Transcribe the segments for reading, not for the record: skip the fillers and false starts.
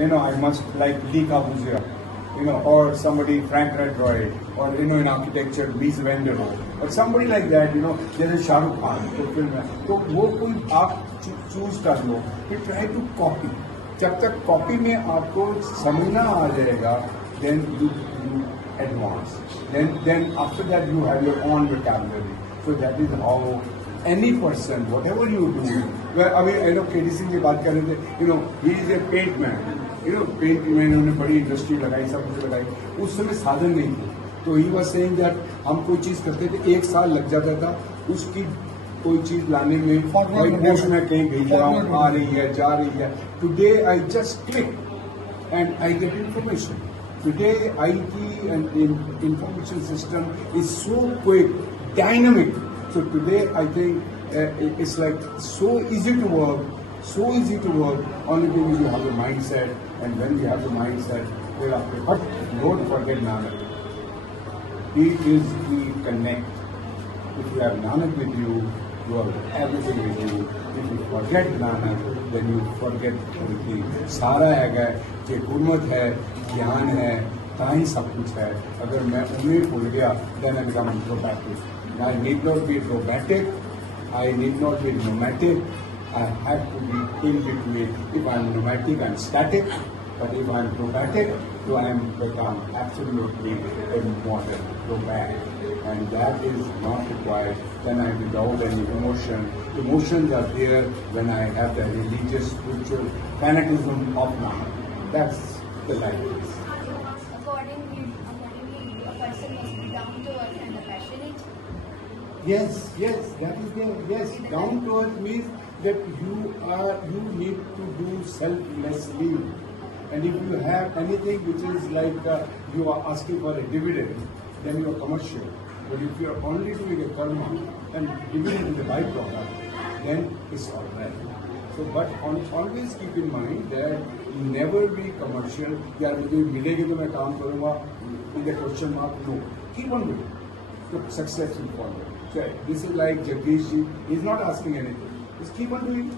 I must like Lee Corbusier, or somebody Frank Lloyd Wright, or in architecture Mies van der Rohe, or somebody like that. There's a Shah Rukh Khan तो film है, तो वो कोई आप choose कर लो, फिर try to copy. जब तक कॉपी में आपको समझना आ जाएगा, then you advance. Then after that you have your own vocabulary. So that is how any person, whatever you do. Well, I mean, KDC की बात कर रहे थे. He is a paint man. Paint में इन्होंने बड़ी इंडस्ट्री लगाई, सब कुछ लगाई. उस समय साधन नहीं थे, तो ही वाज सेइंग दैट हम कोई चीज करते थे 1 साल लग जाता था उसकी कोई चीज लाने में. पोस्ट में कहीं भेज रहा हूँ, आ रही है, जा रही है. Today I just click and I get information. Today IT and information system is so quick, dynamic. So today I think it's like so easy to work. So easy to work, only thing is you have the mindset, and when you have the mindset, thereafter. But don't forget Nanak. He is the connect. If you have Nanak with you, you have everything with you. If you forget Nanak, then you forget everything. सारा है कि गुरमत है, ज्ञान है, ताही सब कुछ है. अगर मैं उन्हें भूल गया, then I become introverted. I need not be robotic. I need not be nomadic. I have to be in between. If I'm nomadic, I'm static. But if I'm robotic, so I am become absolutely immortal, robotic. And that is not required when I'm without any emotion. Emotions are there when I have the religious, spiritual fanaticism of Nanak. That's the life. Accordingly, a person must be down to earth and passionate. Yes, that is there. Yes, down to earth means that you need to do selflessly, and if you have anything which is like you are asking for a dividend, then you are commercial. But if you are only doing a karma and dividend is a byproduct, then it's all right. So, but always keep in mind that never be commercial. यार मुझे मिलेगी तो मैं काम करूँगा. Is a question mark? No. Keep on doing. So success will follow. So this is like Jagdish ji. He's not asking anything. Just keep on doing.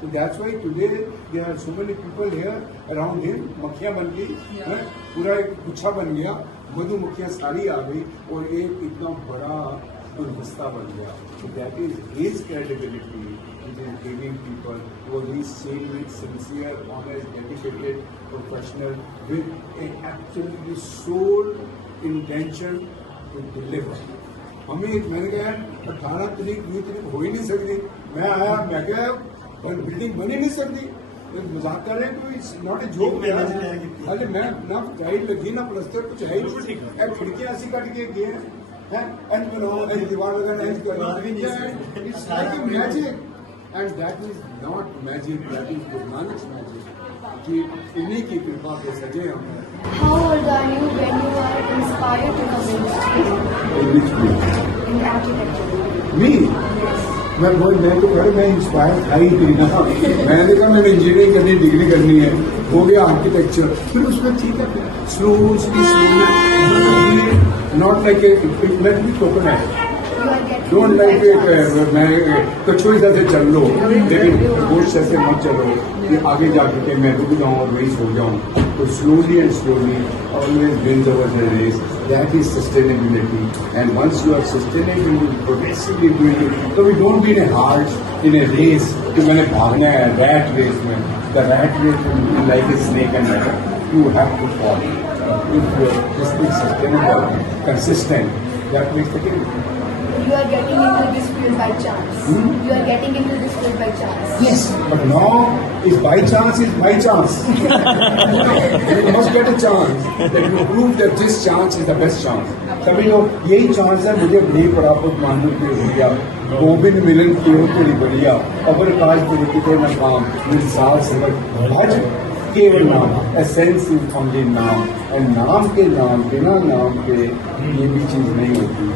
So that's why today there are so many people here around him. मक्खियाँ बन गई, पूरा एक गुच्छा बन गया, मधुमक्खियाँ सारी आ गई और एक इतना बड़ा गुलदस्ता बन गया. So that is his credibility, which is giving people who are genuine, sincere, honest, dedicated, professional, with an absolutely sole intention to deliver. मैंने कहा 18 तारीख 20 तारीख हो ही नहीं सकती. मैं आया, मैं क्या बिल्डिंग बन ही नहीं सकती. मजाक कर रहे हैं, कोई इट्स नॉट ए जोक. अरे मैं ना टाइल लगी ना प्लस्तर कुछ है ही. खिड़कियां ऐसी कट के गए हैं, दीवार वगैरह. It's like magic, and that is not magic, that is Guru Nanak magic. कि इन्हीं की कृपा से सजे हम. How old are you when you are inspired to come in architecture? Me? मैं तो कह मैं इंस्पायर था ही नहीं ना. मैंने कहा मैंने इंजीनियरिंग करनी, डिग्री करनी है, हो गया आर्किटेक्चर. फिर उसमें ठीक है, slowly not like it be coconut. Don't like मैं कछुए जैसे चल लो, लेकिन गोश्त ऐसे मत चलो कि आगे जाकर के मैं रुक जाऊँ और वहीं सो जाऊँ. तो slowly and slowly always wins over the race. That is sustainability, and once you are sustainable, progressively doing it. So we don't be in a heart in a race. कि मैंने भागना है rat race में. The rat race will be like a snake and ladder. You have to follow. If you are just being sustainable, consistent, that makes the game. You are getting into this field by chance. You are getting into this field by chance. Yes, but now is by chance is by chance. You must get a chance that you prove that this chance is the best chance. सभी लोग यही chance है, मुझे नहीं प्राप्त मानव के भैया, गोविंद मिलन की हो तेरी बढ़िया, अबर काज पुरुति को न काम, मिसाल समझ भज केवल नाम. एसेंस इज ओनली नाम, एंड नाम के नाम बिना नाम के ये भी चीज नहीं होती.